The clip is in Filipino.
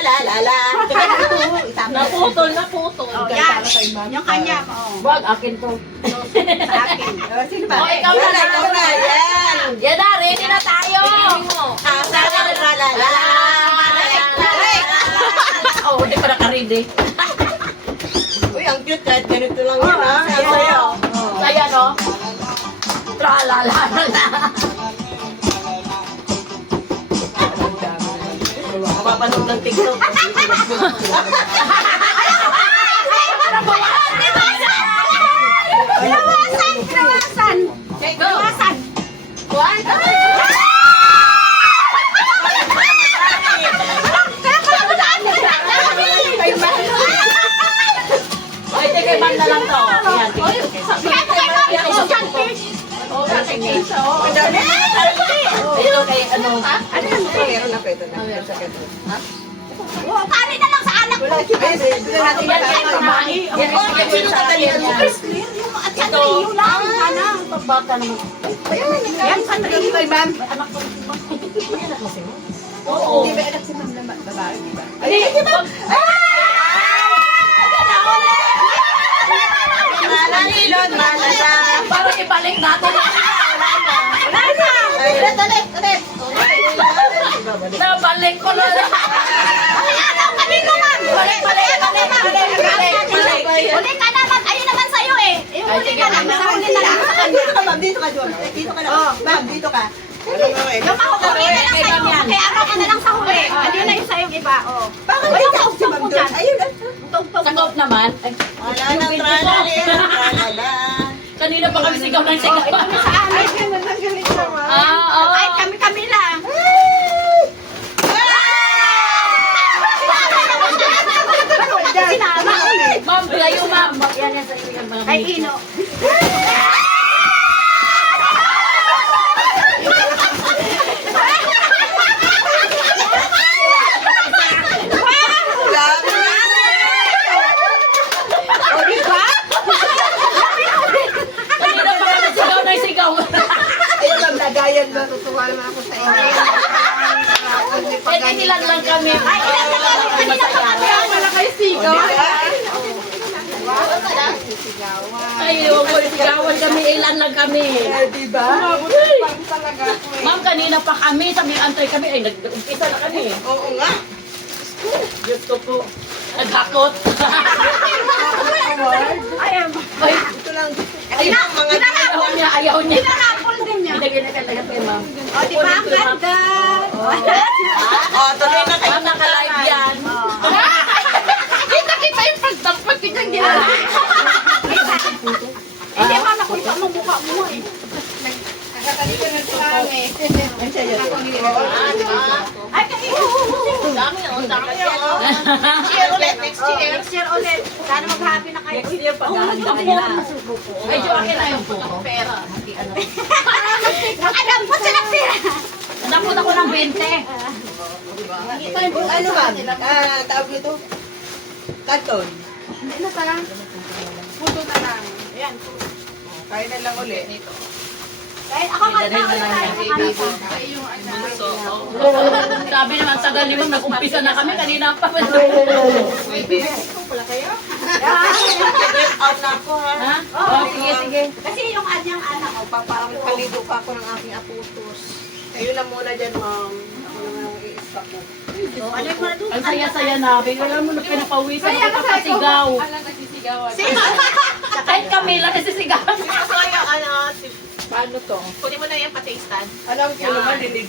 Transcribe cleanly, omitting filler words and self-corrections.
Tra-la-la-la. Naputol. Oh, yan. Yung kanya, oh. Wag, akin to. Sa akin. Sino ba? Oh, ikaw na. Ikaw na. Yan. Yan na, ready na tayo. Tra-la-la-la. Oh, hindi pa naka-ready. Uy, ang cute. Kahit ganito lang yun, ha? Sa'yo. Kaya no? Tra-la-la-la. Mapapanood ng TikTok. Kinawasan. Ay, teka, man na lang to. Ayan, Ang dami. ito kay ano? Meron na pa ito. Kami na lang sa anak ko. Wala si Bebe. Bigyan natin Yan yung kay Mami. Yan, sino tatalian mo? At sa iyo lang. Ano? Bata naman. Yan, sa iyo. Kay ma'am. Oo. Hindi ba anak si ma'am na babae, di ba? Hindi, si ma'am. Malalilon, malala. Parang ibalik natin. Wala na. Ulit. Nabalik ko na. Ano? Kanino man? Balik. Uli ka naman. Ayun naman sa'yo eh. Yung uli ka naman. Sa uli na lang sa kanya. Dito ka, ma'am. Dito ka, John. Dito ka na. Ma'am, dito ka. Yung makukuha na lang sa'yo. Kaya ano ka na lang sa huli. Ayun na yung sa'yong iba. Oh. Bakit Walang dito si tugtog ma'am mo doon? dyan. Ayun. Tugtog Sa mo. coat naman. Ay, Wala na, tralala. kanina pa kami sigaw ng sigaw. Sa amin. Kahit kami lang. Sinama. Ma'am, layo ma'am. Yan sa iyo. Kay Ino. Kanina pa kami sigaw ng sigaw. Ayun, ma'am, lagayan ba? Tutuwa naman ako sa inyo. Eh, ilan lang kami. Ay, ilan na kami. Kanina pa kami. Wala kayo sigaw. Ay, huwag ko sigawan kami. Ilan lang kami. Di ba? Ma'am, kanina pa kami. Sabi, antay kami. Ay, nag-umpisa na kami. Oo nga. Diyos ko po. Nagkakot. Ay, Ay, Ito lang. ay, mga ayaw niya. pinarapol din niya. Pinagyan na talaga kay ma'am. O, di ba? Ang ganda. Tuloy na kayo. Ma'am, naka-live yan. Kita yung pagdampag kitang ginawa. Hindi pa nakita mo mukha mo eh. Nakakalikan na sila eh. Ang siya yun. Ay, kasi Dami o, dami o. Cheer ulit. Next cheer. next year ulit. Sana mag-happy na kayo. Next year pa dahil kanila. Ay, Jo, akin na yung puto. Pera. Nakadampot sa nagtira. Napot ako ng 20. Ano ma'am? Tawag nito? Kanton. Hindi na parang. Puto na lang. Ayan. Kaya na lang ulit. Kahit ako kanta ulit tayo. Sabi naman sa galimang, nag-umpisa na kami. Kanina pa. Out na ako ha. Ha? Oh, sige. Kasi yung anyang anak ko, Parang paligo pa ako ng aking aputos. Ayun na muna dyan ma'am. Ako naman ang i-stock ko. ano yung mga doon? Ang saya-saya namin. Wala mo na pinapawisan. Ako papasigaw. Sino? Kahit kami lang nasisigaw. Paano to? Kunin mo na yan, pataste stand. Alam ko naman, hindi